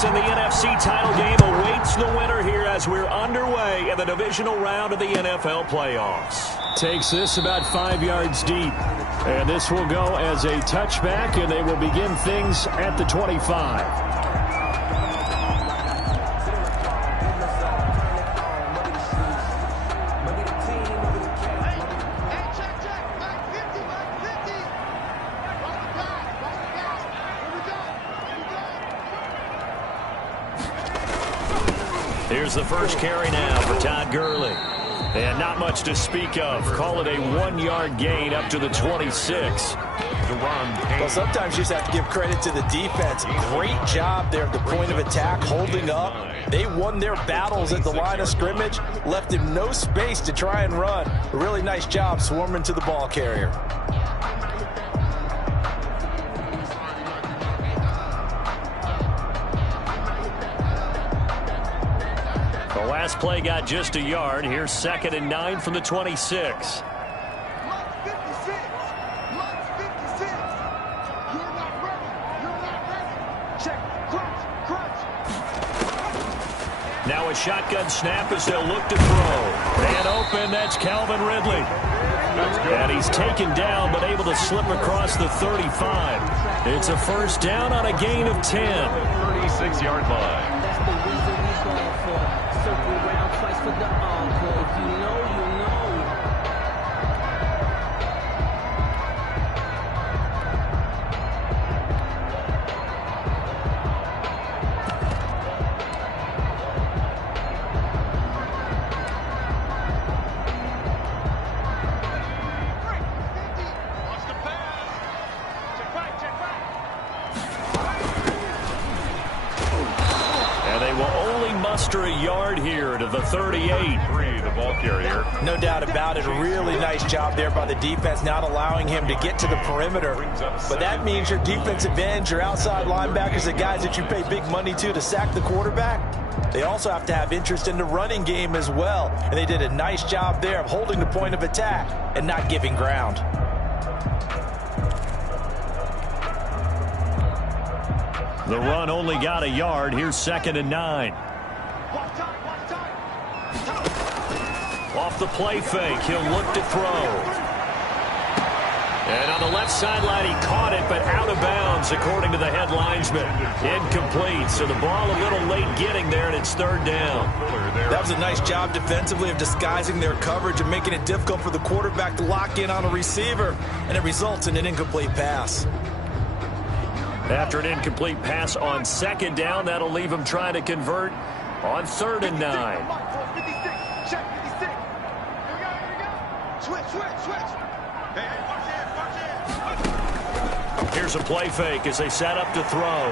points, and the NFC title game awaits the winner here as we're underway in the divisional round of the NFL playoffs. Takes this about 5 yards deep. And this will go as a touchback, and they will begin things at the 25. Here's the first carry now for Todd Gurley. And not much to speak of. Call it a 1-yard gain up to the 26. Well, sometimes you just have to give credit to the defense. Great job there at the point of attack, holding up. They won their battles at the line of scrimmage, left him no space to try and run. A really nice job swarming to the ball carrier. The last play got just a yard. Here's 2nd and 9 from the 26. Now a shotgun snap as they'll look to throw. And open, that's Calvin Ridley. And he's taken down but able to slip across the 35. It's a first down on a gain of 10. 36-yard line. For the encore, if you know, you know. And they will only muster a yard here to the 38. The ball carrier. No doubt about it. A really nice job there by the defense, not allowing him to get to the perimeter. But that means your defensive ends, your outside linebackers, the guys that you pay big money to sack the quarterback, they also have to have interest in the running game as well. And they did a nice job there of holding the point of attack and not giving ground. The run only got a yard. Here's 2nd and 9. Off the play fake, he'll look to throw. And on the left sideline, he caught it, but out of bounds, according to the head linesman. Incomplete, so the ball a little late getting there, and it's 3rd down. That was a nice job defensively of disguising their coverage and making it difficult for the quarterback to lock in on a receiver, and it results in an incomplete pass. After an incomplete pass on 2nd down, that'll leave him trying to convert on 3rd and 9. Here's a play fake as they set up to throw.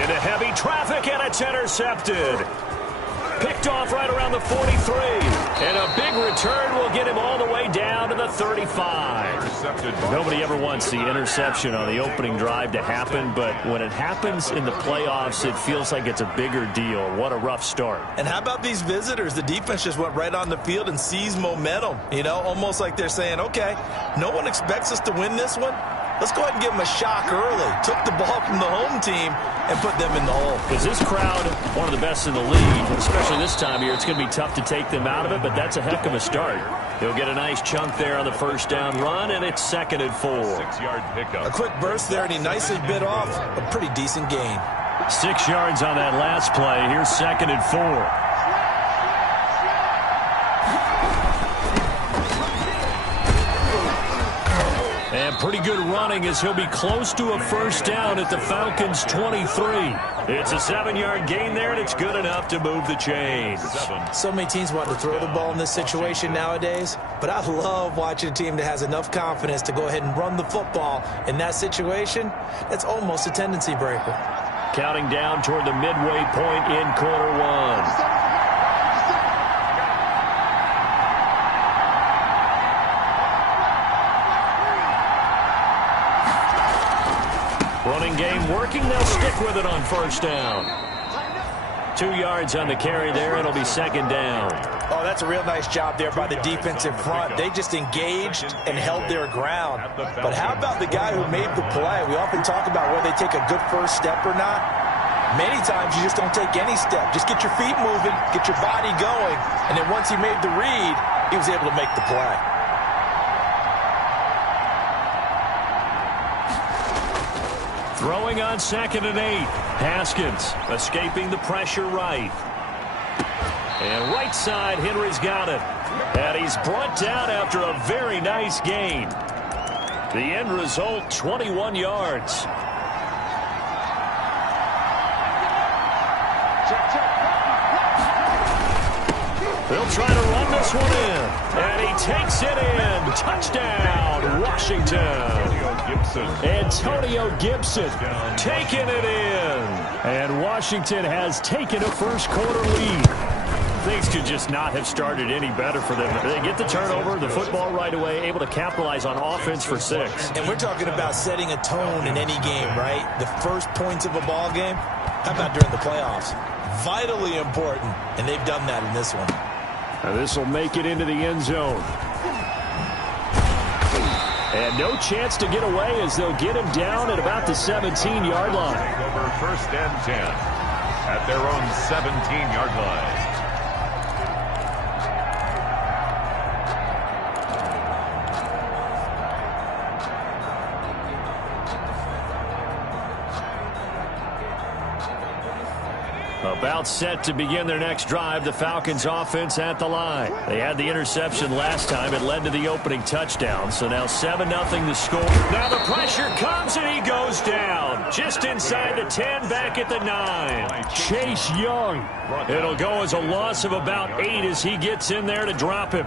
Into heavy traffic, and it's intercepted. Picked off right around the 43. And a big return will get him all the way down to the 35. Nobody ever wants the interception on the opening drive to happen, but when it happens in the playoffs, it feels like it's a bigger deal. What a rough start. And how about these visitors? The defense just went right on the field and seized momentum. You know, almost like they're saying, okay, no one expects us to win this one. Let's go ahead and give them a shock early. Took the ball from the home team and put them in the hole. Because this crowd, one of the best in the league, especially this time of year, it's going to be tough to take them out of it, but that's a heck of a start. He'll get a nice chunk there on the first down run, and it's 2nd and 4. 6-yard pickup. A quick burst there, and he nicely bit off a pretty decent gain. 6 yards on that last play. Here's 2nd and 4. And pretty good running as he'll be close to a first down at the Falcons' 23. It's a 7-yard gain there, and it's good enough to move the chains. So many teams want to throw the ball in this situation nowadays, but I love watching a team that has enough confidence to go ahead and run the football. In that situation, that's almost a tendency breaker. Counting down toward the midway point in quarter one. Running game working. They'll stick with it on first down. 2 yards on the carry there. It'll be 2nd down. Oh, that's a real nice job there by the defensive front. They just engaged and held their ground. But how about the guy who made the play? We often talk about whether they take a good first step or not. Many times you just don't take any step. Just get your feet moving, get your body going, and then once he made the read, he was able to make the play. Throwing on 2nd and 8. Haskins escaping the pressure right. And right side, Henry's got it. And he's brought down after a very nice gain. The end result, 21 yards. They'll try to run this one in. And he takes it in. Touchdown, Washington. Antonio Gibson taking it in. And Washington has taken a first quarter lead. Things could just not have started any better for them. They get the turnover, the football right away, able to capitalize on offense for 6. And we're talking about setting a tone in any game, right? The first points of a ball game. How about during the playoffs? Vitally important, and they've done that in this one. Now this will make it into the end zone. And no chance to get away as they'll get him down at about the 17-yard line. Over 1st and 10 at their own 17-yard line. About set to begin their next drive, the Falcons offense at the line. They had the interception last time. It led to the opening touchdown. So now 7-0 the score. Now the pressure comes and he goes down. Just inside the 10, back at the 9. Chase Young. It'll go as a loss of about 8 as he gets in there to drop him.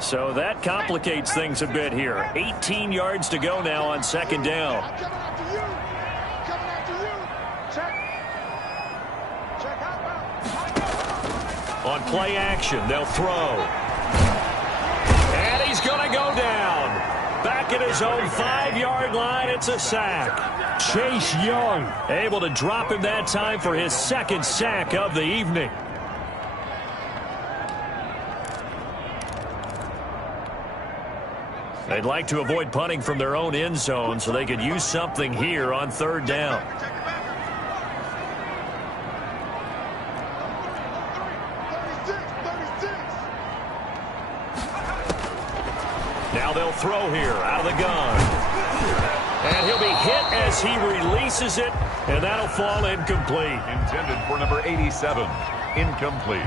So that complicates things a bit here. 18 yards to go now on 2nd down. On play action, they'll throw. And he's going to go down. Back at his own 5-yard line, it's a sack. Chase Young able to drop him that time for his 2nd sack of the evening. They'd like to avoid punting from their own end zone so they could use something here on 3rd down. Now they'll throw here out of the gun. And he'll be hit as he releases it, and that'll fall incomplete. Intended for number 87. Incomplete.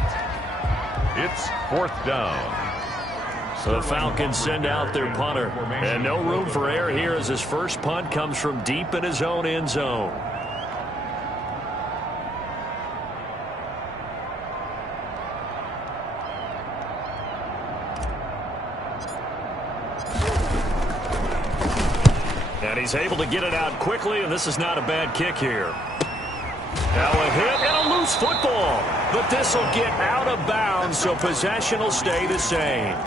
It's 4th down. So the Falcons send out their punter. And no room for error here as his first punt comes from deep in his own end zone. And he's able to get it out quickly, and this is not a bad kick here. Now a hit and a loose football. But this will get out of bounds, so possession will stay the same.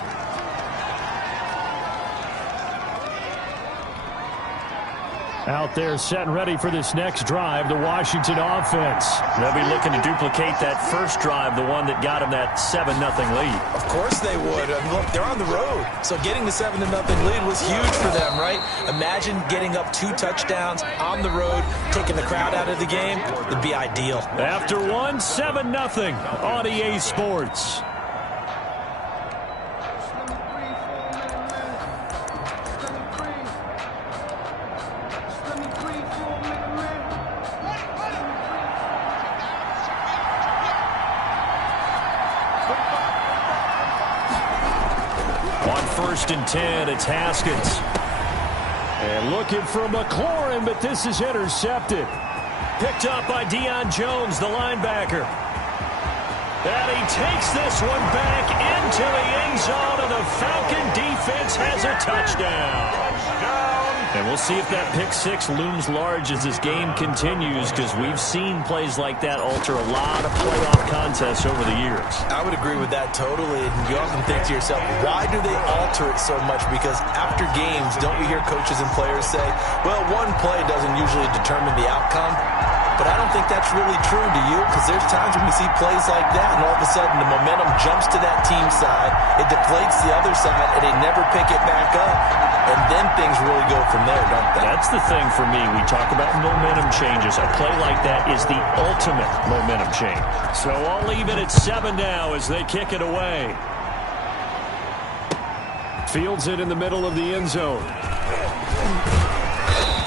Out there set and ready for this next drive, the Washington offense. They'll be looking to duplicate that first drive, the one that got them that 7-0 lead. Of course they would. Look, they're on the road, so getting the 7-0 lead was huge for them, right? Imagine getting up 2 touchdowns on the road, taking the crowd out of the game. It'd be ideal. After one, 7-0 on EA Sports. On 1st and 10, it's Haskins. And looking for McLaurin, but this is intercepted. Picked up by Deion Jones, the linebacker. And he takes this one back into the end zone, and the Falcon defense has a touchdown. Touchdown, And we'll see if that pick six looms large as this game continues, because we've seen plays like that alter a lot of playoff contests over the years. I would agree with that totally. And you often think to yourself, why do they alter it so much? Because after games, don't we hear coaches and players say, well, one play doesn't usually determine the outcome? But I don't think that's really true, do you? Because there's times when we see plays like that, and all of a sudden the momentum jumps to that team side, it deflates the other side, and they never pick it back up. And then things really go from there, don't they? That's the thing for me. We talk about momentum changes. A play like that is the ultimate momentum change. So I'll leave it at 7 now as they kick it away. Fields it in the middle of the end zone.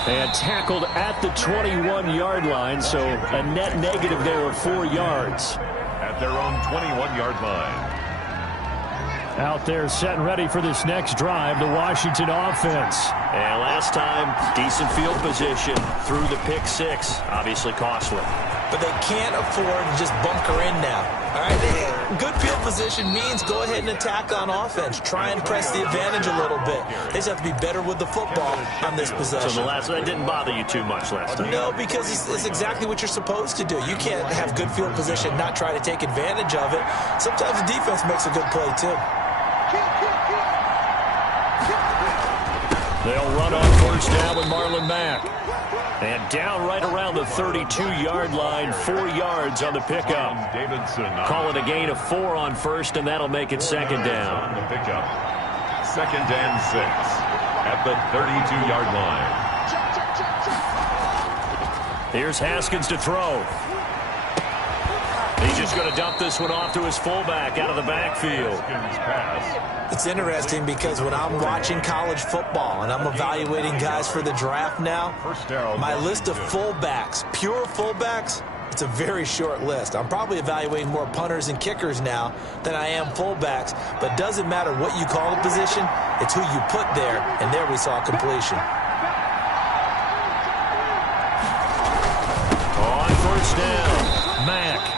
And tackled at the 21-yard line, so a net negative there of 4 yards. At their own 21-yard line. Out there set and ready for this next drive, the Washington offense. And last time, decent field position through the pick six. Obviously costly. But they can't afford to just bunker in now. All right, good field position means go ahead and attack on offense. Try and press the advantage a little bit. They just have to be better with the football on this possession. So that didn't bother you too much last time? No, because it's exactly what you're supposed to do. You can't have good field position, not try to take advantage of it. Sometimes the defense makes a good play, too. They'll run on first down with Marlon Mack. And down right around the 32-yard line, 4 yards on the pickup. Call it a gain of 4 on first, and that'll make it second down. On the pickup. 2nd and 6 at the 32-yard line. Here's Haskins to throw. He's just going to dump this one off to his fullback out of the backfield. It's interesting because when I'm watching college football and I'm evaluating guys for the draft now, my list of fullbacks, pure fullbacks, it's a very short list. I'm probably evaluating more punters and kickers now than I am fullbacks, but it doesn't matter what you call the position, it's who you put there, and there we saw completion. On first down, Mack.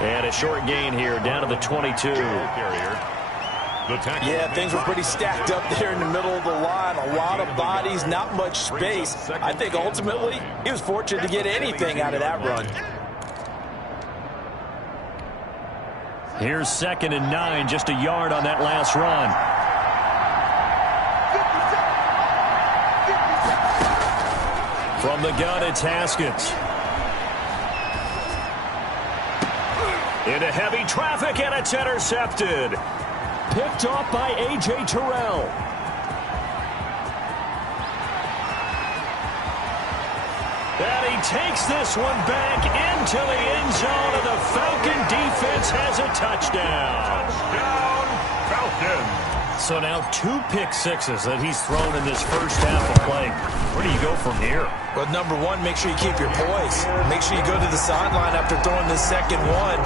And a short gain here down to the 22. Yeah, things were pretty stacked up there in the middle of the line. A lot of bodies, not much space. I think ultimately he was fortunate to get anything out of that run. Here's 2nd and 9, just a yard on that last run. From the gun, it's Haskins. Into heavy traffic, and it's intercepted. Picked off by A.J. Terrell. And he takes this one back into the end zone, and the Falcon defense has a touchdown. Touchdown, Falcons. So now 2 pick sixes that he's thrown in this first half of play. Where do you go from here? Well, number one, make sure you keep your poise. Make sure you go to the sideline after throwing this second one,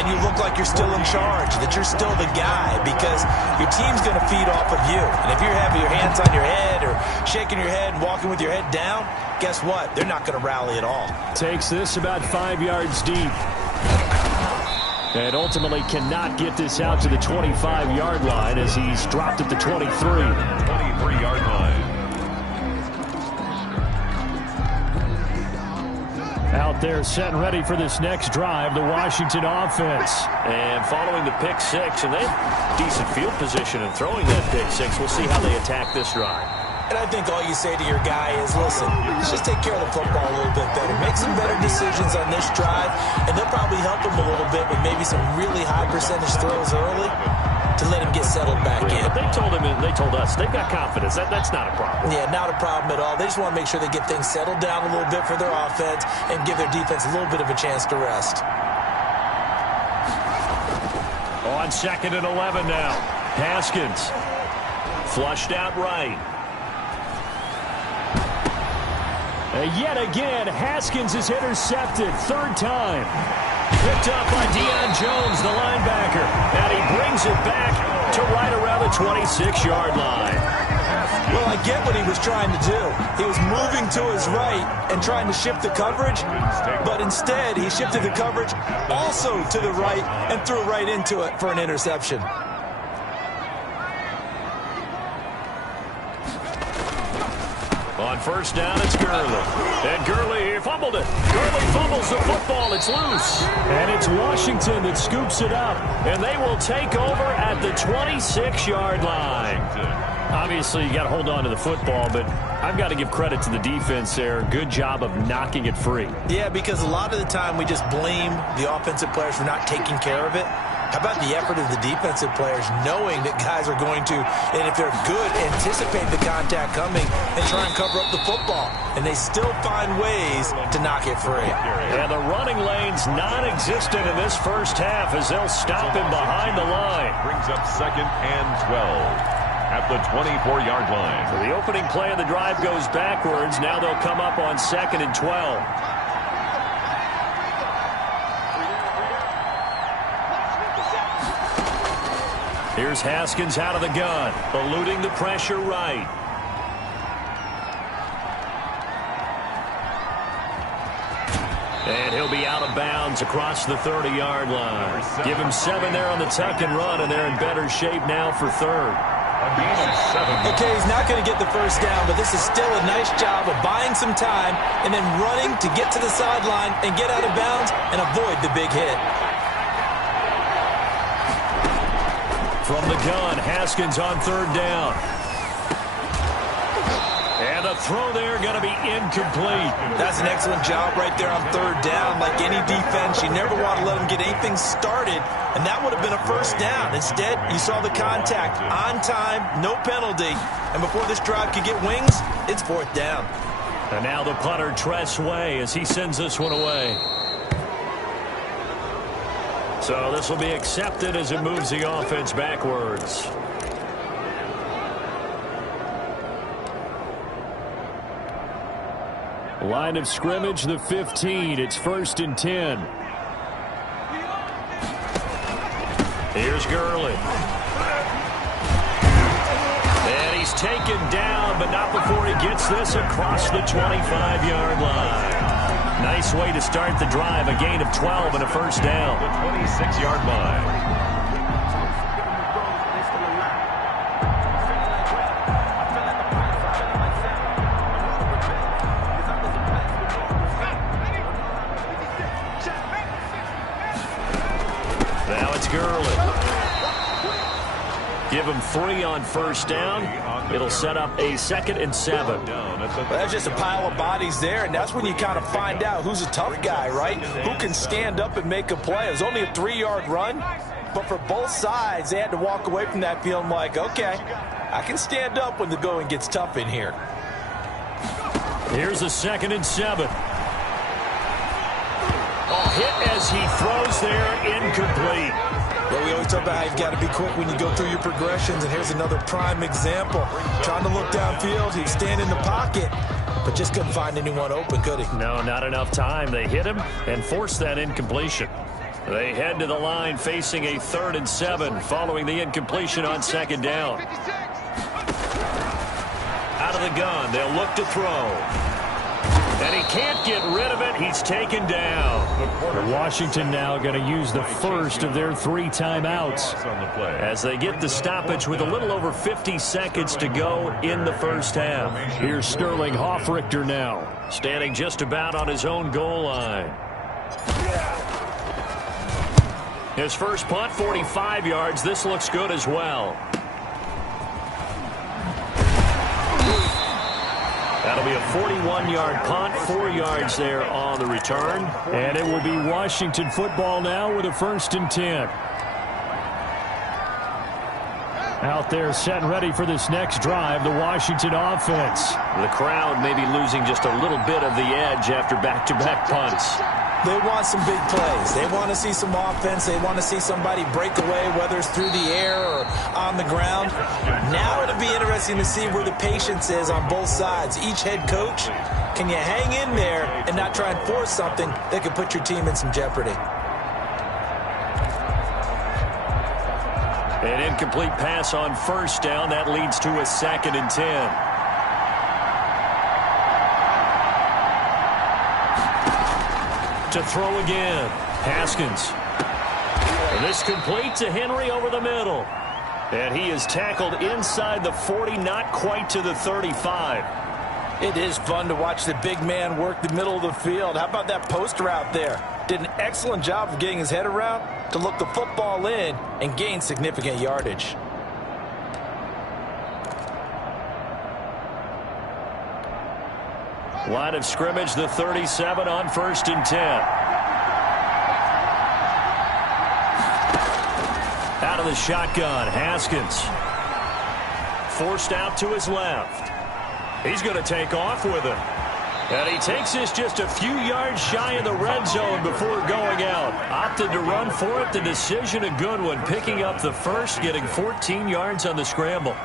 and you look like you're still in charge, that you're still the guy, because your team's going to feed off of you. And if you're having your hands on your head or shaking your head and walking with your head down, guess what? They're not going to rally at all. Takes this about 5 yards deep. And ultimately cannot get this out to the 25-yard line as he's dropped at the 23. 23-yard line. Out there set and ready for this next drive, the Washington offense. And following the pick six, and they have decent field position and throwing that pick six. We'll see how they attack this drive. And I think all you say to your guy is, listen, let's just take care of the football a little bit better. Make some better decisions on this drive, and they'll probably help him a little bit with maybe some really high percentage throws early to let him get settled back in. But they told him, and they told us, they've got confidence. That's not a problem. Yeah, not a problem at all. They just want to make sure they get things settled down a little bit for their offense and give their defense a little bit of a chance to rest. On 2nd and 11 now, Haskins flushed out right. Yet again, Haskins is intercepted. 3rd time. Picked up by Deion Jones, the linebacker. And he brings it back to right around the 26-yard line. Well, I get what he was trying to do. He was moving to his right and trying to shift the coverage. But instead, he shifted the coverage also to the right and threw right into it for an interception. On first down, it's Gurley. And Gurley, he fumbled it. Gurley fumbles the football. It's loose. And it's Washington that scoops it up. And they will take over at the 26-yard line. Obviously, you got to hold on to the football, but I've got to give credit to the defense there. Good job of knocking it free. Yeah, because a lot of the time we just blame the offensive players for not taking care of it. How about the effort of the defensive players knowing that guys are going to, and if they're good, anticipate the contact coming and try and cover up the football. And they still find ways to knock it free. And the running lane's non-existent in this first half as they'll stop him behind the line. Brings up 2nd and 12. At the 24-yard line. So the opening play of the drive goes backwards. Now they'll come up on 2nd and 12. Here's Haskins out of the gun, eluding the pressure right. And he'll be out of bounds across the 30-yard line. Give him 7 there on the tuck and run, and they're in better shape now for 3rd. Okay, he's not going to get the first down, but this is still a nice job of buying some time and then running to get to the sideline and get out of bounds and avoid the big hit. From the gun, Haskins on 3rd down. And the throw there going to be incomplete. That's an excellent job right there on 3rd down. Like any defense, you never want to let them get anything started, and that would have been a first down. Instead, you saw the contact on time, no penalty, and before this drive could get wings, it's 4th down. And now the punter, Tress Way, as he sends this one away. So this will be accepted as it moves the offense backwards. Line of scrimmage, the 15. It's 1st and 10. Here's Gurley. And he's taken down, but not before he gets this across the 25-yard line. Nice way to start the drive. A gain of 12 and a first down. The 26-yard line. Gurley. Give him 3 on first down. It'll set up a 2nd and 7. Well, that's just a pile of bodies there, and that's when you kind of find out who's a tough guy, right? Who can stand up and make a play. It was only a 3-yard run, but for both sides, they had to walk away from that feeling like, okay, I can stand up when the going gets tough in here. Here's a 2nd and 7. Hit as he throws there, incomplete. Well, we always talk about how you've got to be quick when you go through your progressions, and here's another prime example. Trying to look downfield, he was standing in the pocket, but just couldn't find anyone open, could he? No, not enough time. They hit him and forced that incompletion. They head to the line facing a 3rd and 7 following the incompletion on 2nd down. Out of the gun, they'll look to throw. And he can't get rid of it. He's taken down. Washington now going to use the first of their 3 timeouts as they get the stoppage with a little over 50 seconds to go in the first half. Here's Sterling Hoffrichter now, standing just about on his own goal line. His first punt, 45 yards. This looks good as well. That'll be a 41-yard punt, 4 yards there on the return. And it will be Washington football now with a 1st and 10. Out there set and ready for this next drive, the Washington offense. The crowd may be losing just a little bit of the edge after back-to-back punts. They want some big plays. They want to see some offense. They want to see somebody break away, whether it's through the air or on the ground. Now it'll be interesting to see where the patience is on both sides. Each head coach, can you hang in there and not try and force something that could put your team in some jeopardy? An incomplete pass on first down. That leads to a 2nd and 10. To throw again. Haskins. And this complete to Henry over the middle. And he is tackled inside the 40, not quite to the 35. It is fun to watch the big man work the middle of the field. How about that post route there? Did an excellent job of getting his head around to look the football in and gain significant yardage. Line of scrimmage, the 37 on 1st and 10. Out of the shotgun, Haskins. Forced out to his left. He's going to take off with it. And he takes this just a few yards shy of the red zone before going out. Opted to run for it. The decision a good one. Picking up the first, getting 14 yards on the scramble.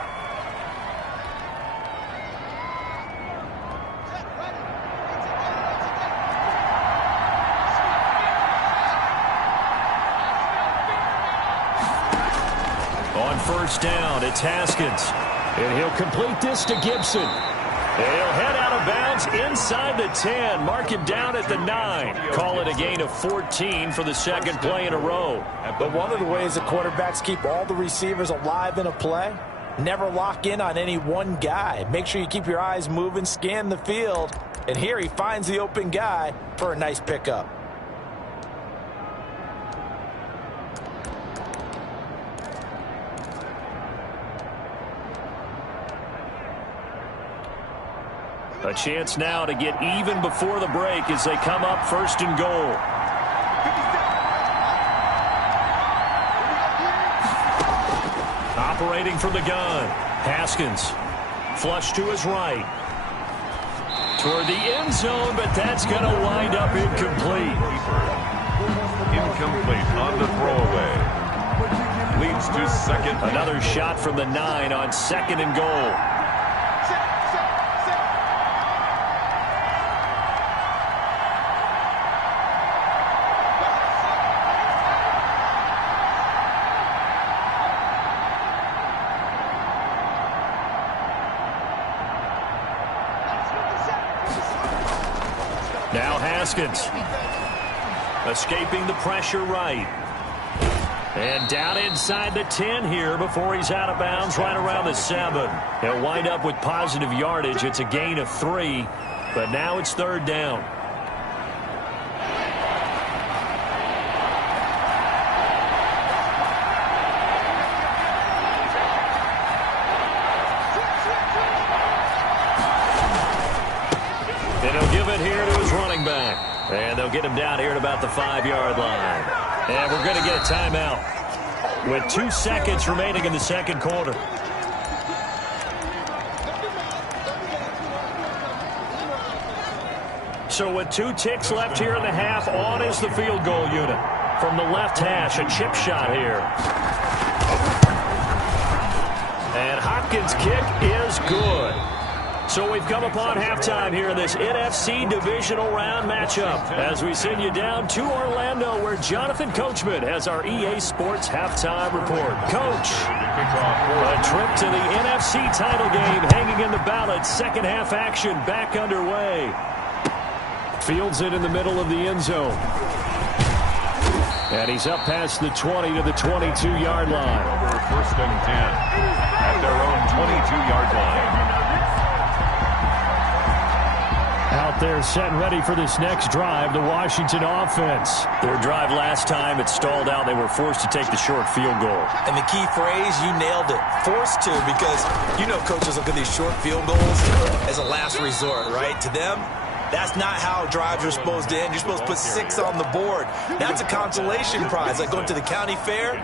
On 1st down, it's Haskins. And he'll complete this to Gibson. And he'll head out of bounds inside the 10. Mark him down at the 9. Call it a gain of 14 for the second play in a row. But one of the ways that quarterbacks keep all the receivers alive in a play, never lock in on any one guy. Make sure you keep your eyes moving, scan the field. And here he finds the open guy for a nice pickup. A chance now to get even before the break as they come up 1st and goal. Operating from the gun, Haskins. Flush to his right. Toward the end zone, but that's going to wind up incomplete. Incomplete on the throwaway. Leads to second. Another shot from the 9 on 2nd and goal. Now Haskins, escaping the pressure right. And down inside the 10 here before he's out of bounds right around the 7. He'll wind up with positive yardage. It's a gain of 3, but now it's 3rd down. And he'll give it here to his running back. And they'll get him down here at about the 5-yard line. And we're going to get a timeout with 2 seconds remaining in the second quarter. So with 2 ticks left here in the half, on is the field goal unit. From the left hash, a chip shot here. And Hopkins' kick is good. So we've come upon halftime here in this NFC divisional round matchup as we send you down to Orlando where Jonathan Coachman has our EA Sports halftime report. Coach, a trip to the NFC title game hanging in the balance. Second half action back underway. Fields it in the middle of the end zone. And he's up past the 20 to the 22-yard line. Over 1st and 10 at their own 22-yard line. Out there set and ready for this next drive, the Washington offense. Their drive last time, it stalled out. They were forced to take the short field goal. And the key phrase, you nailed it. Forced to, because you know coaches look at these short field goals as a last resort, right? To them, that's not how drives are supposed to end. You're supposed to put 6 on the board. That's a consolation prize. Like going to the county fair,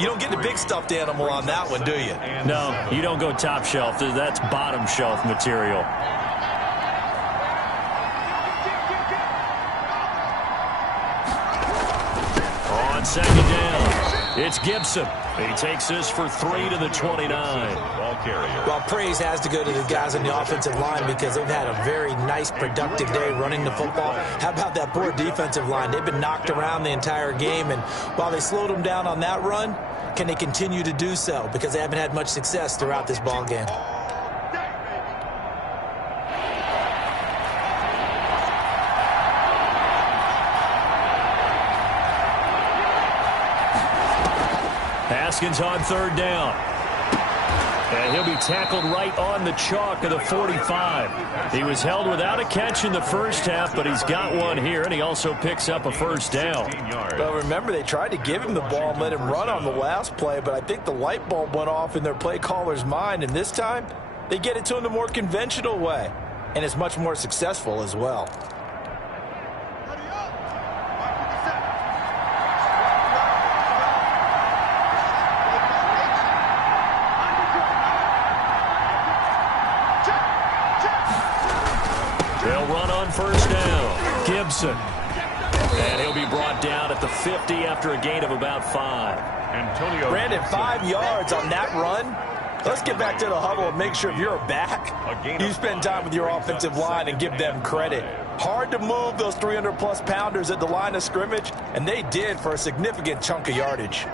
you don't get the big stuffed animal on that one, do you? No, you don't go top shelf. That's bottom shelf material. On 2nd down, it's Gibson. He takes this for 3 to the 29. Ball carrier. Well, praise has to go to the guys on the offensive line because they've had a very nice, productive day running the football. How about that poor defensive line? They've been knocked around the entire game, and while they slowed them down on that run, can they continue to do so? Because they haven't had much success throughout this ball game. Haskins on 3rd down. And he'll be tackled right on the chalk of the 45. He was held without a catch in the first half, but he's got one here, and he also picks up a first down. Well, remember, they tried to give him the ball and let him run on the last play, but I think the light bulb went off in their play caller's mind, and this time they get it to him the more conventional way, and it's much more successful as well. They'll run on first down. Gibson. And he'll be brought down at the 50 after a gain of about 5. Brandon, 5 yards on that run. Let's get back to the huddle and make sure if you're a back, you spend time with your offensive line and give them credit. Hard to move those 300-plus pounders at the line of scrimmage, and they did for a significant chunk of yardage.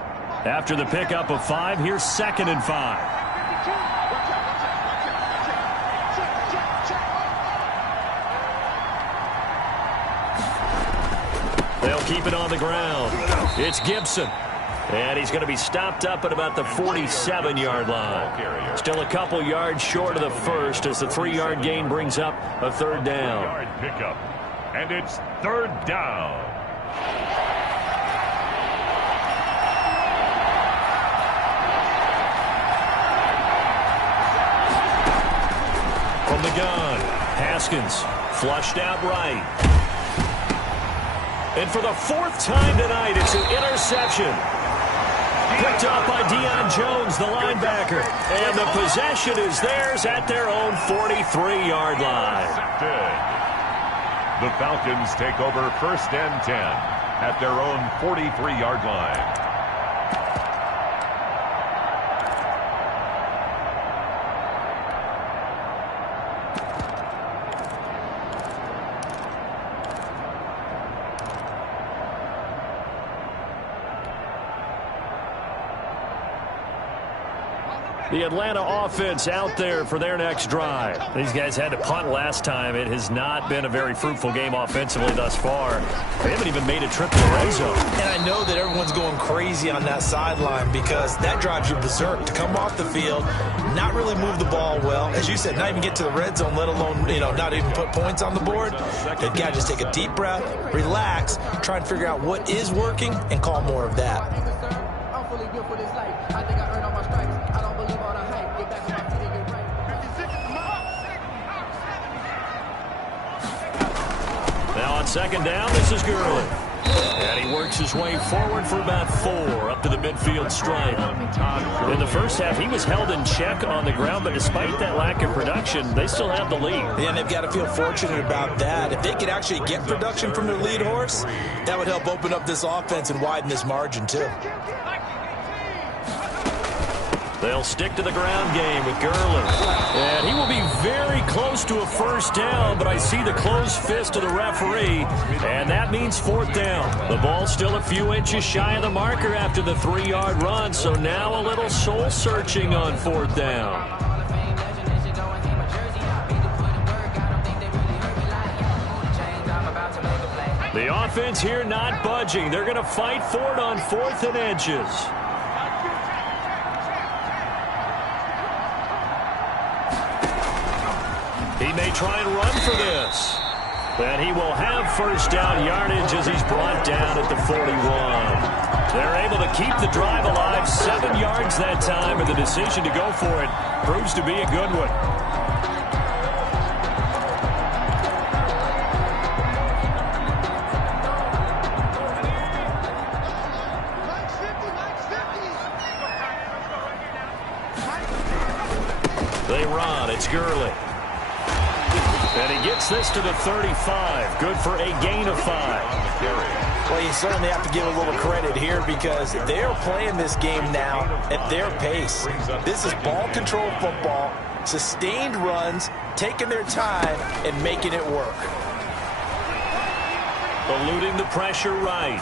After the pickup of 5, here's 2nd and 5. They'll keep it on the ground. It's Gibson. And he's going to be stopped up at about the 47-yard line. Still a couple yards short of the first as the 3-yard gain brings up a 3rd down. Yard pickup. And it's 3rd down. From the gun, Haskins flushed out right. And for the 4th time tonight, it's an interception. Picked up by Deion Jones, the linebacker. And the possession is theirs at their own 43-yard line. The Falcons take over 1st and 10 at their own 43-yard line. The Atlanta offense out there for their next drive. These guys had to punt last time. It has not been a very fruitful game offensively thus far. They haven't even made a trip to the red zone. And I know that everyone's going crazy on that sideline because that drives you berserk to come off the field, not really move the ball well. As you said, not even get to the red zone, let alone, not even put points on the board. They've got to just take a deep breath, relax, try and figure out what is working, and call more of that. I'm fully built for this life. I think I earned all my stripes. I don't believe all the hype. Get back on my feet and get right. Now on 2nd down, this is Gurley. And he works his way forward for about 4 up to the midfield stripe. In the first half, he was held in check on the ground, but despite that lack of production, they still have the lead. And they've got to feel fortunate about that. If they could actually get production from their lead horse, that would help open up this offense and widen this margin too. They'll stick to the ground game with Gurley. And he will be very close to a 1st down, but I see the closed fist of the referee, and that means 4th down. The ball's still a few inches shy of the marker after the 3-yard run, so now a little soul-searching on 4th down. The offense here not budging. They're going to fight for it on 4th and inches. He may try and run for this. And he will have 1st down yardage as he's brought down at the 41. They're able to keep the drive alive. 7 yards that time, and the decision to go for it proves to be a good one. They run. It's Gurley. And he gets this to the 35. Good for a gain of 5. Well, you certainly have to give a little credit here because they're playing this game now at their pace. This is ball control football, sustained runs, taking their time, and making it work. Eluding the pressure right.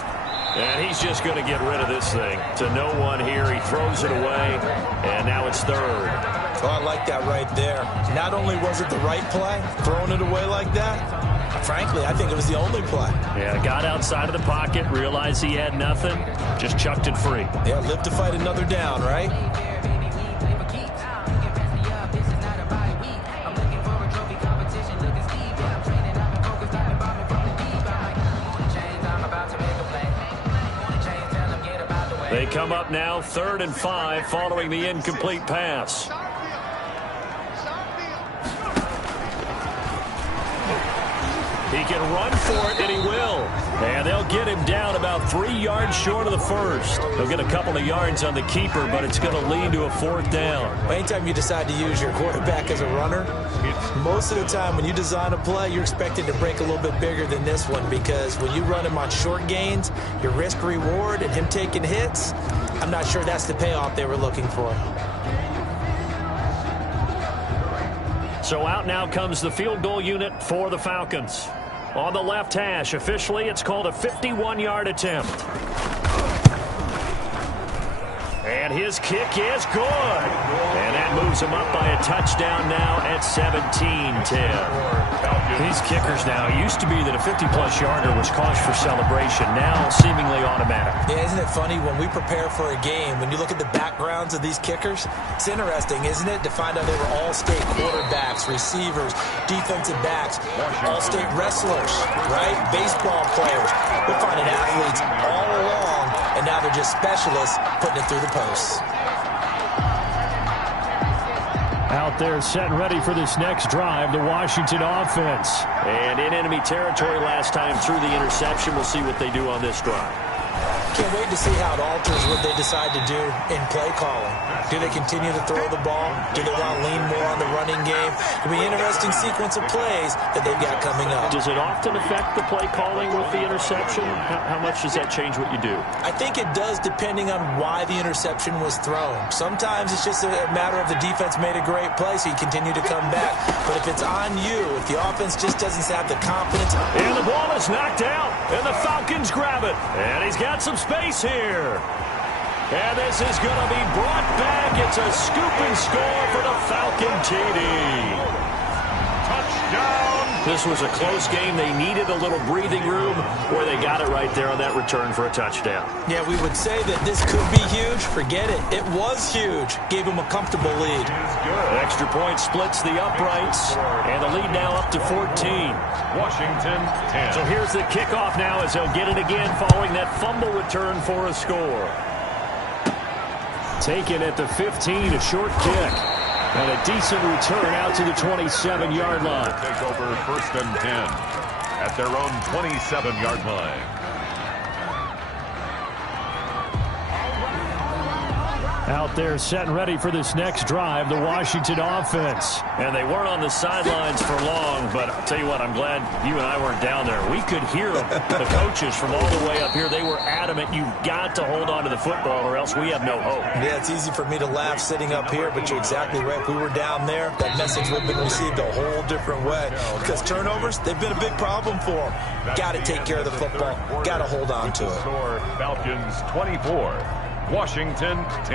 And he's just going to get rid of this thing. To no one here. He throws it away, and now it's 3rd. Oh, I like that right there. Not only was it the right play, throwing it away like that, frankly, I think it was the only play. Yeah, got outside of the pocket, realized he had nothing, just chucked it free. Yeah, live to fight another down, right? come up now 3rd and 5 following the incomplete pass. He can run for it, and he will. And they'll get him down about 3 yards short of the first. He'll get a couple of yards on the keeper, but it's going to lead to a 4th down. Anytime you decide to use your quarterback as a runner, most of the time when you design a play, you're expected to break a little bit bigger than this one, because when you run him on short gains, your risk-reward and him taking hits, I'm not sure that's the payoff they were looking for. So out now comes the field goal unit for the Falcons. On the left hash, officially, it's called a 51-yard attempt. And his kick is good. And that moves him up by a touchdown now at 17-10. These kickers now, it used to be that a 50-plus yarder was cause for celebration. Now seemingly automatic. Yeah, isn't it funny when we prepare for a game, when you look at the backgrounds of these kickers, it's interesting, isn't it, to find out they were all-state quarterbacks, receivers, defensive backs, all-state wrestlers, right? Baseball players. We're finding athletes all along, and now they're just specialists putting it through the posts. Out there set and ready for this next drive, the Washington offense. And in enemy territory last time through the interception. We'll see what they do on this drive. Can't wait to see how it alters what they decide to do in play calling. Do they continue to throw the ball? Do they want to lean more on the running game? It'll be an interesting sequence of plays that they've got coming up. Does it often affect the play calling with the interception? How much does that change what you do? I think it does, depending on why the interception was thrown. Sometimes it's just a matter of the defense made a great play, so you continue to come back. But if it's on you, if the offense just doesn't have the confidence. And the ball is knocked out, and the Falcons grab it. And he's got some space here. And this is going to be brought back. It's a scoop and score for the Falcon TD. Touchdown. This was a close game. They needed a little breathing room, where they got it right there on that return for a touchdown. Yeah, we would say that this could be huge. Forget it. It was huge. Gave them a comfortable lead. Extra point splits the uprights, and the lead now up to 14. Washington 10. So here's the kickoff now as they'll get it again following that fumble return for a score. Taken at the 15, a short kick. And a decent return out to the 27-yard line. Take over 1st and 10 at their own 27-yard line. Out there set and ready for this next drive, the Washington offense. And they weren't on the sidelines for long, but I'll tell you what, I'm glad you and I weren't down there. We could hear them, the coaches from all the way up here. They were adamant, you've got to hold on to the football or else we have no hope. Yeah, it's easy for me to laugh sitting up here, but you're exactly right. If we were down there, that message would have been received a whole different way. Because turnovers, they've been a big problem for them. Got to take care of the football. Got to hold on to it. Score Falcons 24. Washington 10.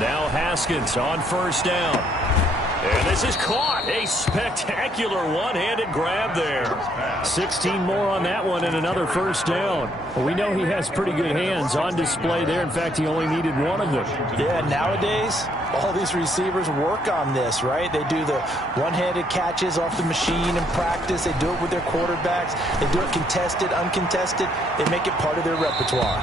Now Haskins on 1st down. And this is caught. A spectacular one-handed grab there. 16 more on that one and another 1st down. Well, we know he has pretty good hands on display there. In fact, he only needed one of them. Yeah, nowadays, all these receivers work on this, right? They do the one-handed catches off the machine in practice. They do it with their quarterbacks. They do it contested, uncontested. They make it part of their repertoire.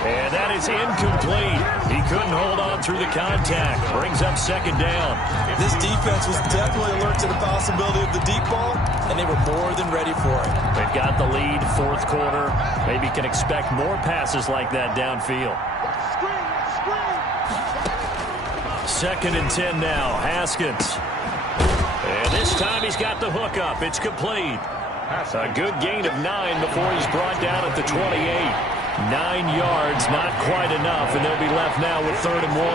And that is incomplete. He couldn't hold on through the contact. Brings up 2nd down. This defense was definitely alert to the possibility of the deep ball, and they were more than ready for it. They've got the lead, 4th quarter. Maybe can expect more passes like that downfield. 2nd and 10 now. Haskins. And this time he's got the hook up. It's complete. A good gain of 9 before he's brought down at the 28. 9 yards, not quite enough, and they'll be left now with 3rd and 1.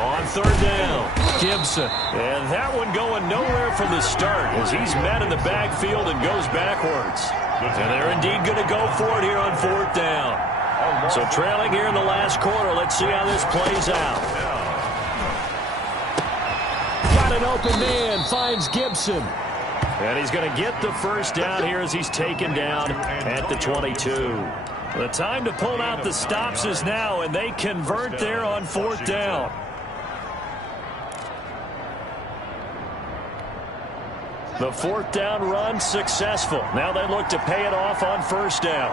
On 3rd down, Gibson. And that one going nowhere from the start as he's met in the backfield and goes backwards. And they're indeed going to go for it here on 4th down. So trailing here in the last quarter, let's see how this plays out. Got an open man, finds Gibson. And he's going to get the 1st down here as he's taken down at the 22. The time to pull out the stops is now, and they convert there on 4th down. The 4th down run successful. Now they look to pay it off on 1st down.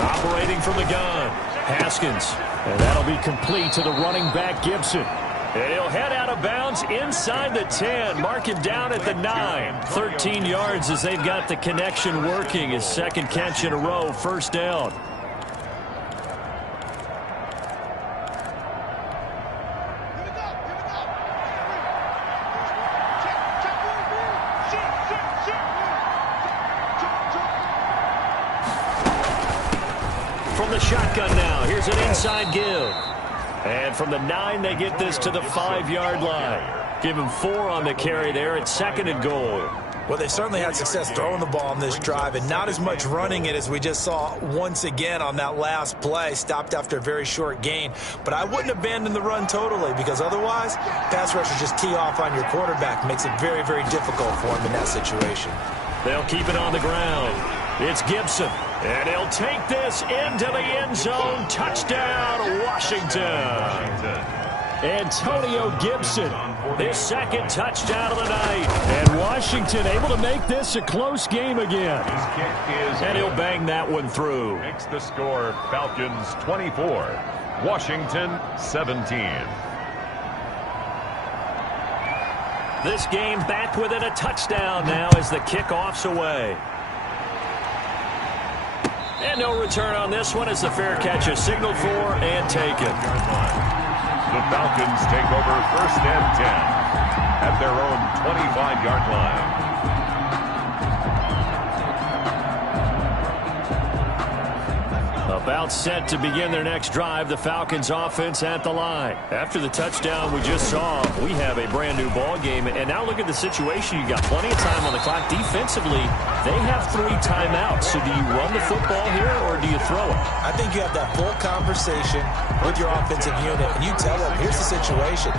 Operating from the gun, Haskins. And that'll be complete to the running back, Gibson. And he'll head out of bounds inside the 10. Mark him down at the 9. 13 yards as they've got the connection working. His 2nd catch in a row, 1st down. From the shotgun now, here's an inside give. And from the 9, they get this to the 5-yard line. Give him 4 on the carry there at 2nd and goal. Well, they certainly had success throwing the ball on this drive and not as much running it as we just saw once again on that last play. Stopped after a very short gain. But I wouldn't abandon the run totally because otherwise, pass rushers just tee off on your quarterback. Makes it very, very difficult for him in that situation. They'll keep it on the ground. It's Gibson. And he'll take this into the end zone. Touchdown, Washington. Antonio Gibson, his 2nd touchdown of the night. And Washington able to make this a close game again. And he'll bang that one through. Makes the score Falcons 24, Washington 17. This game back within a touchdown now as the kickoff's away. And no return on this one as the fair catch is signaled for and taken. The Falcons take over 1st and 10 at their own 25-yard line. About set to begin their next drive, the Falcons offense at the line. After the touchdown we just saw, we have a brand new ball game. And now look at the situation. You got plenty of time on the clock. Defensively, they have 3 timeouts. So do you run the football here or do you throw it? I think you have that full conversation with your offensive unit, and you tell them, here's the situation.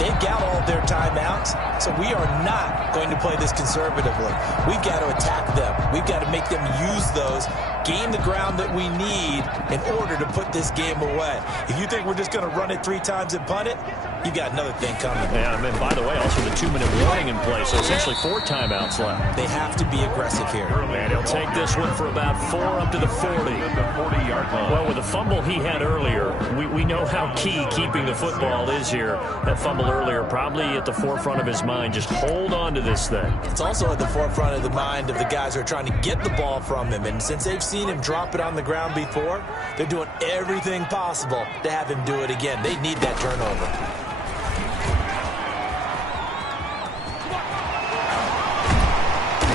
They've got all their timeouts, so we are not going to play this conservatively. We've got to attack them. We've got to make them use those, gain the ground that we need in order to put this game away. If you think we're just going to run it 3 times and punt it, you got another thing coming. Yeah, and then, by the way, also the 2-minute warning in place, so essentially 4 timeouts left. They have to be aggressive here. And he'll take this one for about 4 up to the 40. The 40-yard line. Well, with the fumble he had earlier, we know how key keeping the football is here. That fumble earlier probably at the forefront of his mind. Just hold on to this thing. It's also at the forefront of the mind of the guys who are trying to get the ball from him. And since they've seen him drop it on the ground before, they're doing everything possible to have him do it again. They need that turnover.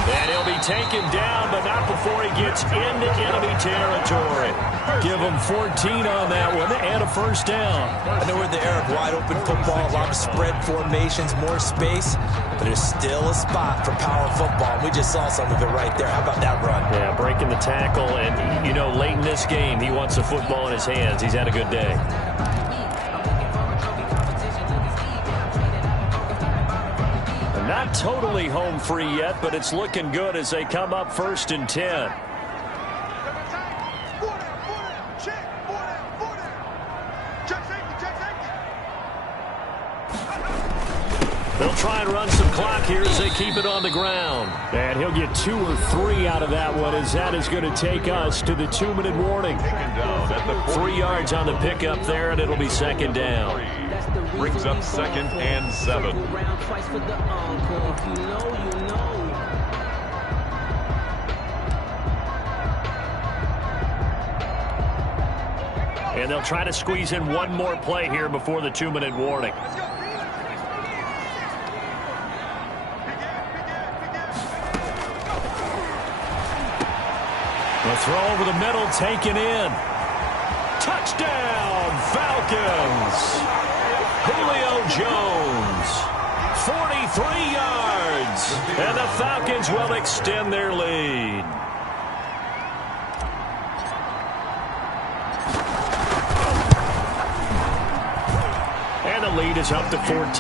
And he'll be taken down, but not before he gets into enemy territory. Give him 14 on that one and a 1st down. I know we're in the era of wide-open football, a lot of spread formations, more space, but there's still a spot for power football. We just saw some of it right there. How about that run? Yeah, breaking the tackle, and, you know, late in this game, he wants the football in his hands. He's had a good day. Not totally home free yet, but it's looking good as they come up 1st and 10. They'll try and run some clock here as they keep it on the ground. And he'll get 2 or 3 out of that one as that is going to take us to the 2-minute warning. 3 yards on the pickup there, and it'll be 2nd down. Brings up 2nd and 7. And they'll try to squeeze in one more play here before the 2-minute warning. The throw over the middle, taken in. Touchdown, Falcons! Julio Jones, 43 yards, and the Falcons will extend their lead. And the lead is up to 14. Good.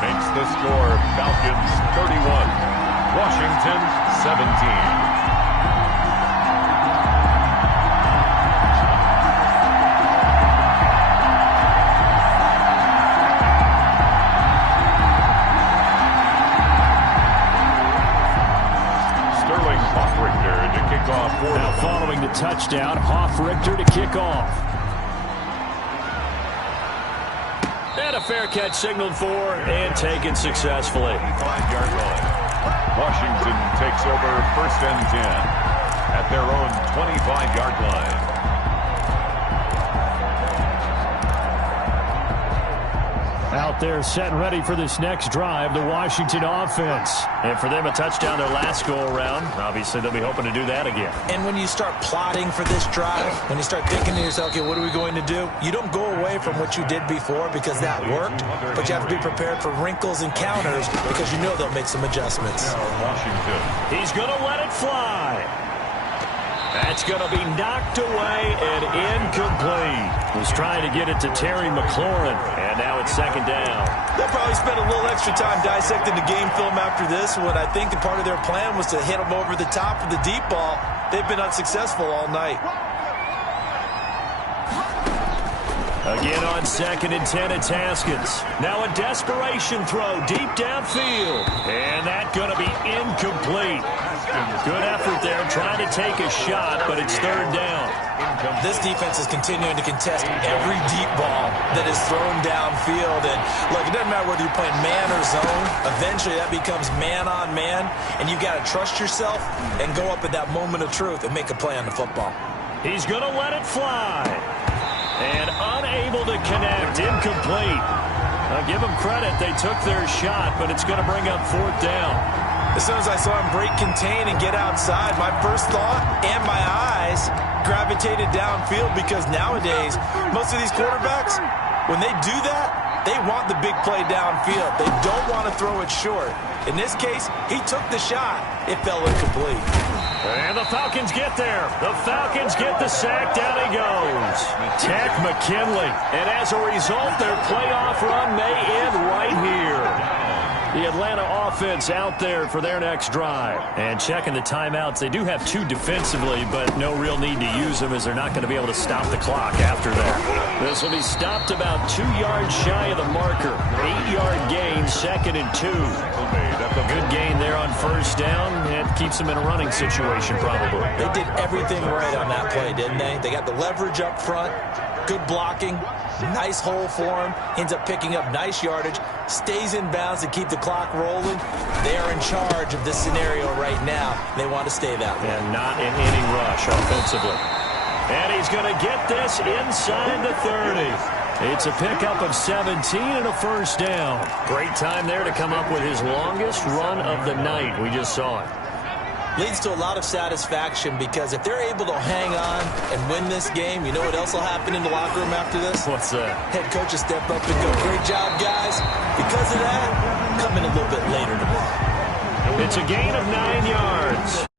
Makes the score Falcons 31, Washington 17. touchdown. Hoff-Richter to kick off. And a fair catch signaled for and taken successfully. 5-yard line. Washington takes over 1st and 10 at their own 25-yard line. Out there set and ready for this next drive, the Washington offense. And for them, a touchdown their last go-around. Obviously, they'll be hoping to do that again. And when you start plotting for this drive, when you start thinking to yourself, okay, what are we going to do? You don't go away from what you did before because that worked, but you have to be prepared for wrinkles and counters because you know they'll make some adjustments. Washington. He's going to let it fly. That's going to be knocked away and incomplete. Was trying to get it to Terry McLaurin, and now it's 2nd down. They'll probably spend a little extra time dissecting the game film after this one. I think the part of their plan was to hit them over the top of the deep ball. They've been unsuccessful all night. Again on 2nd and 10, it's Haskins. Now a desperation throw deep downfield. And that's going to be incomplete. Good effort there, trying to take a shot, but it's 3rd down. This defense is continuing to contest every deep ball that is thrown downfield. And look, it doesn't matter whether you're playing man or zone. Eventually that becomes man on man, and you've got to trust yourself and go up at that moment of truth and make a play on the football. He's going to let it fly. And unable to connect, incomplete. I'll give them credit, they took their shot, but it's going to bring up 4th down. As soon as I saw him break contain and get outside, my first thought and my eyes gravitated downfield because nowadays, most of these quarterbacks, when they do that, they want the big play downfield. They don't want to throw it short. In this case, he took the shot. It fell incomplete. And the Falcons get there. The Falcons get the sack. Down he goes. Takk McKinley. And as a result, their playoff run may end right here. The Atlanta offense out there for their next drive. And checking the timeouts, they do have 2 defensively, but no real need to use them as they're not going to be able to stop the clock after that. This will be stopped about 2 yards shy of the marker. 8-yard gain, 2nd and 2. A good gain there on 1st down. It keeps them in a running situation probably. They did everything right on that play, didn't they? They got the leverage up front, good blocking, nice hole for him, ends up picking up nice yardage, stays in bounds to keep the clock rolling. They are in charge of this scenario right now. They want to stay that way. And not in any rush offensively. And he's going to get this inside the 30. It's a pickup of 17 and a 1st down. Great time there to come up with his longest run of the night. We just saw it. Leads to a lot of satisfaction because if they're able to hang on and win this game, you know what else will happen in the locker room after this? What's that? Head coach will step up and go, great job, guys. Because of that, come in a little bit later tomorrow. It's a gain of 9 yards.